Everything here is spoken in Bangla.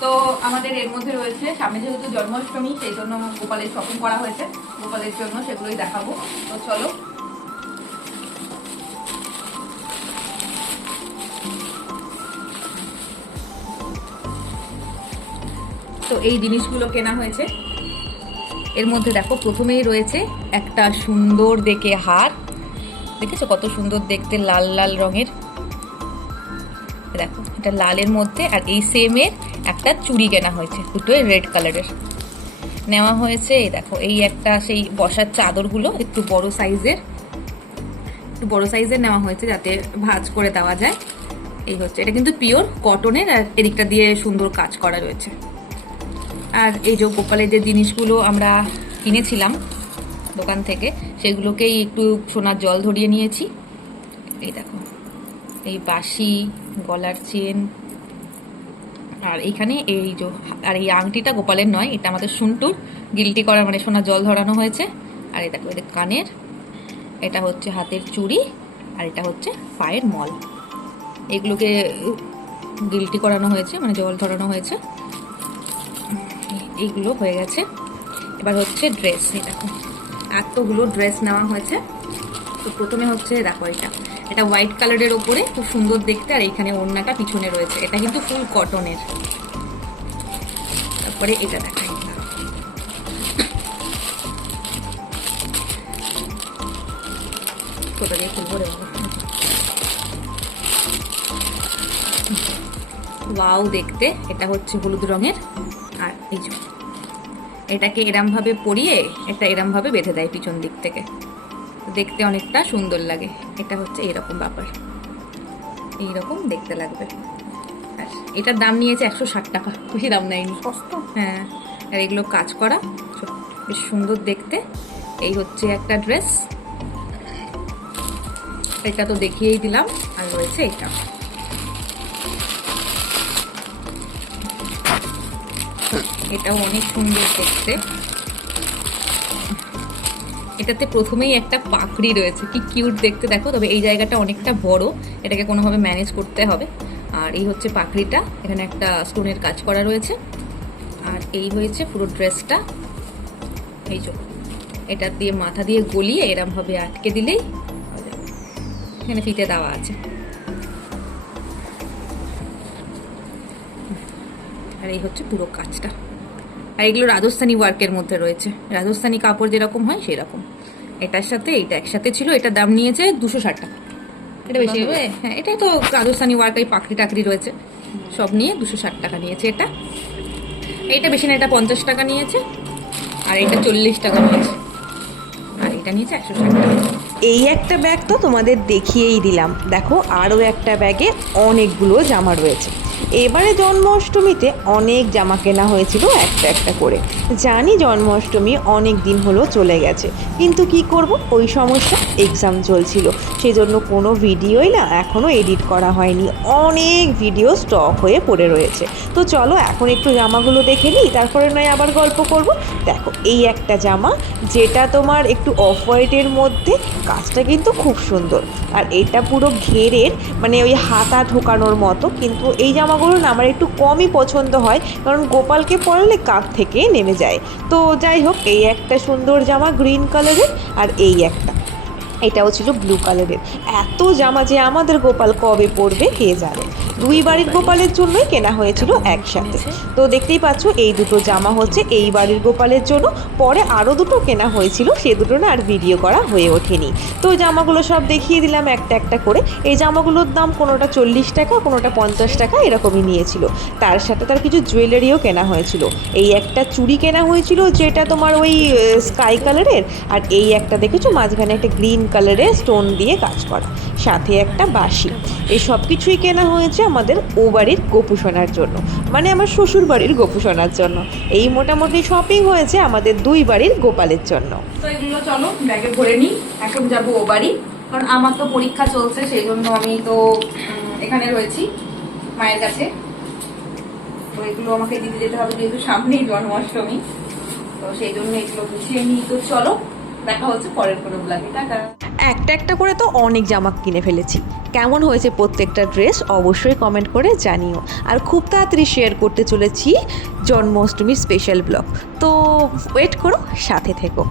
তো আমাদের এর মধ্যে রয়েছে, সামনে যেহেতু জন্মাষ্টমী, সেই জন্য গোপালের শপিং করা হয়েছে। গোপালের জন্য সেগুলোই দেখাবো। তো চলো। তো এই জিনিসগুলো কেনা হয়েছে। এর মধ্যে দেখো, প্রথমেই রয়েছে একটা সুন্দর দেখে হার। দেখেছ কত সুন্দর দেখতে, লাল লাল রঙের? দেখো, এটা লালের মধ্যে আর এই সেমের একটা চুড়ি কেনা হয়েছে, দুটোই রেড কালারের নেওয়া হয়েছে, এই দেখো, এই একটা সেই বসার চাদরগুলো একটু বড় সাইজের একটু বড় সাইজের নেওয়া হয়েছে যাতে ভাঁজ করে দেওয়া যায়। এই হচ্ছে, এটা কিন্তু পিওর কটনের আর এদিকটা দিয়ে সুন্দর কাজ করা রয়েছে। আর এই যে গোপালের যে জিনিসগুলো আমরা কিনেছিলাম দোকান থেকে, সেগুলোকেই একটু সোনার জল ধরিয়ে নিয়েছি। এই দেখো। এই বাসি গলার চেন, আর এইখানে এই যে, আর এই আংটিটা গোপালের নয়, এটা আমাদের শুন্টুর গিলটি করা মানে সোনার জল ধরানো হয়েছে। আর এটা এদের কানের। এটা হচ্ছে হাতের চুড়ি, আর এটা হচ্ছে পায়ের মল। এগুলোকে গিলটি করানো হয়েছে মানে জল ধরানো হয়েছে। এইগুলো হয়ে গেছে। এবার হচ্ছে ড্রেস দেখো এতগুলো ড্রেস নেওয়া হয়েছে। তো প্রথমে হচ্ছে দেখো এটা এটা হোয়াইট কালারের ওপরে, খুব সুন্দর দেখতে, আর এখানে ওড়নাটা পিছনে রয়েছে। এটা কিন্তু ফুল কটনের তারপরে এটা দেখাই। কোথা দেখতে। এটা হচ্ছে হলুদ রঙের। আর এই এটাকে এরমভাবে পরিয়ে, এটা এরমভাবে বেঁধে দেয় পিছন দিক থেকে। দেখতে অনেকটা সুন্দর লাগে। এটা হচ্ছে এরকম ব্যাপার। এইরকম দেখতে লাগবে। আর এটার দাম নিয়েছে একশো ষাট টাকা। বেশি দাম নেয়নি। সস্তা? হ্যাঁ। আর এগুলো কাজ করা। বেশ সুন্দর দেখতে। এই হচ্ছে একটা ড্রেস। এটা তো দেখিয়েই দিলাম। আর রয়েছে এটা। এটাও অনেক সুন্দর দেখতে। এটাতে প্রথমেই একটা পাখড়ি রয়েছে। কি কিউট দেখতে দেখো, তবে এই জায়গাটা অনেকটা বড়, এটাকে কোনোভাবে ম্যানেজ করতে হবে। আর এই হচ্ছে পাখড়িটা এখানে একটা স্টোনের কাজ করা রয়েছে। আর এই হয়েছে পুরো ড্রেসটা এই যে, এটা দিয়ে মাথা দিয়ে গলিয়ে এরমভাবে আটকে দিলেই এখানে ফিতে দেওয়া আছে। আর এই হচ্ছে পুরো কাজটা। আর এগুলো রাজস্থানি ওয়ার্কের মধ্যে রয়েছে। রাজস্থানি কাপড় যেরকম হয় সেরকম। এটার সাথে এটা একসাথে ছিল এটার দাম নিয়েছে দুশো ষাট টাকা। এটা বেশি হবে হ্যাঁ এটাই তো রাজস্থানি ওয়ার্ক এই পাখড়ি টাকরি রয়েছে। সব নিয়ে দুশো ষাট টাকা নিয়েছে এটা। এইটা বেশি না এটা পঞ্চাশ টাকা নিয়েছে। আর এটা চল্লিশ টাকা নিয়েছে। আর এটা নিয়েছে একশো ষাট টাকা। এই একটা ব্যাগ তো তোমাদের দেখিয়েই দিলাম। দেখো আরও একটা ব্যাগে অনেকগুলো জামা রয়েছে। এবারে জন্মাষ্টমীতে অনেক জামা কেনা হয়েছিল একটা একটা করে। জানি জন্মাষ্টমী অনেক দিন হলো চলে গেছে, কিন্তু কি করব? ওই সমস্যা এক্সাম চলছিল। সেই জন্য কোনো ভিডিওই না এখনও এডিট করা হয়নি। অনেক ভিডিও স্টক হয়ে পড়ে রয়েছে। তো চলো এখন একটু জামাগুলো দেখে নিই, তারপরে নয় আবার গল্প করব। দেখো, এই একটা জামা যেটা তোমার একটু অফ হোয়াইটের মধ্যে, কাজটা কিন্তু খুব সুন্দর। আর এটা পুরো ঘেরের মানে ওই হাতা ঢোকানোর মতো, কিন্তু এই জামাগুলো না, আমার একটু কমই পছন্দ হয়, কারণ গোপালকে পরলে কাঁধ থেকে নেমে যায়। তো যাই হোক, এই একটা সুন্দর জামা গ্রিন কালারের আর এই একটা। এটাও ছিল ব্লু কালারের। এত জামা যে আমাদের গোপাল কবে পরবে কে জানে? দুই বাড়ির গোপালের জন্যই কেনা হয়েছিল একসাথে। তো দেখতেই পাচ্ছ, এই দুটো জামা হচ্ছে এই বাড়ির গোপালের জন্য। পরে আরও দুটো কেনা হয়েছিল, সে দুটো না আর ভিডিও করা হয়ে ওঠেনি। তো জামাগুলো সব দেখিয়ে দিলাম একটা একটা করে। এই জামাগুলোর দাম কোনোটা চল্লিশ টাকা, কোনোটা পঞ্চাশ টাকা এরকমই নিয়েছিল। তার সাথে তার কিছু জুয়েলারিও কেনা হয়েছিল। এই একটা চুড়ি কেনা হয়েছিল যেটা তোমার ওই স্কাই কালারের, আর এই একটা দেখেছ মাঝখানে একটা গ্রিন কালারের স্টোন দিয়ে কাজ করা। সাথে একটা বাঁশি। এই সব কিছুই কেনা হয়েছে আমাদের ও বাড়ির গোপুসোনার জন্য। মানে আমার শ্বশুর বাড়ির গোপুসোনার জন্য। এই মোটামুটি শপিং হয়েছে আমাদের দুই বাড়ির গোপালের জন্য। এগুলো চলো, ব্যাগে ভরে নিই। এখন ও বাড়ি। কারণ আমার তো পরীক্ষা চলছে, সেই জন্য আমি তো এখানে রয়েছি, মায়ের কাছে। তো এগুলো আমাকে দিতে যেতে হবে যেহেতু সামনেই জন্মাষ্টমী। তো সেই জন্য এগুলো গুছিয়ে নিই। তো চলো, দেখা হচ্ছে পরের কোনো ব্লগে টাটা। একটা একটা করে তো অনেক জামা কিনে ফেলেছি। কেমন হয়েছে প্রত্যেকটা ড্রেস অবশ্যই কমেন্ট করে জানিও। আর খুব তাড়াতাড়ি শেয়ার করতে চলেছি জন্মাষ্টমীর স্পেশাল ব্লগ তো ওয়েট করো, সাথে থেকো।